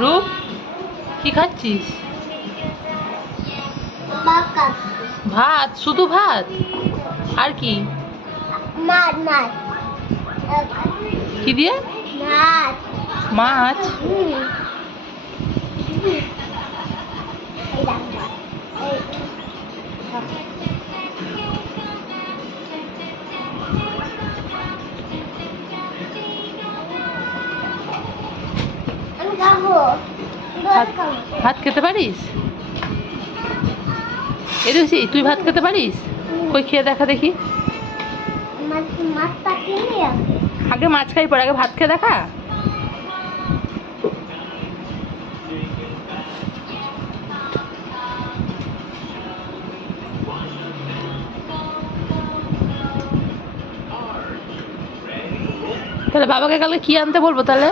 রূপ কি খাচ্ছিস? ভাত, শুধু ভাত? আর কি? কি দিয়ে? মাছ। ভাত খেতে পারিস? এদেশি তুই ভাত খেতে পারিস? কই খেয়ে দেখা দেখি। আগে মাছ খাই পর আগে ভাত খেয়ে দেখা। তাহলে বাবাকে কালকে কি আনতে বলবো তাহলে?